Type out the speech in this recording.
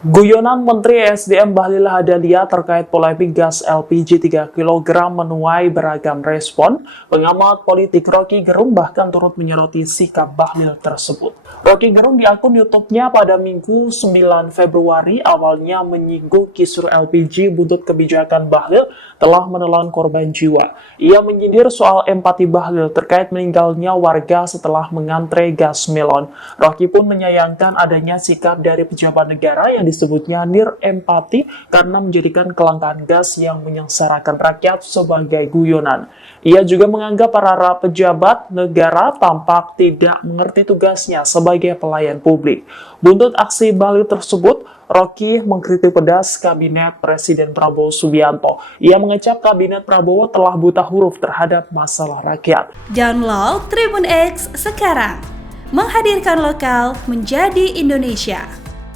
Guyonan Menteri ESDM Bahlil Lahadalia terkait polemik gas LPG 3 kg menuai beragam respon. Pengamat politik Rocky Gerung bahkan turut menyoroti sikap Bahlil tersebut. Rocky Gerung di akun YouTube-nya pada Minggu 9 Februari awalnya menyinggung kisru LPG buntut kebijakan Bahlil telah menelan korban jiwa. Ia menyindir soal empati Bahlil terkait meninggalnya warga setelah mengantre gas melon. Rocky pun menyayangkan adanya sikap dari pejabat negara yang disebutnya nirempati karena menjadikan kelangkaan gas yang menyengsarakan rakyat sebagai guyonan. Ia juga menganggap para pejabat negara tampak tidak mengerti tugasnya sebagai pelayan publik. Buntut aksi Bahlil tersebut, Rocky mengkritik pedas Kabinet Presiden Prabowo Subianto. Ia mengecap Kabinet Prabowo telah buta huruf terhadap masalah rakyat. Download Tribun X sekarang, menghadirkan lokal menjadi Indonesia.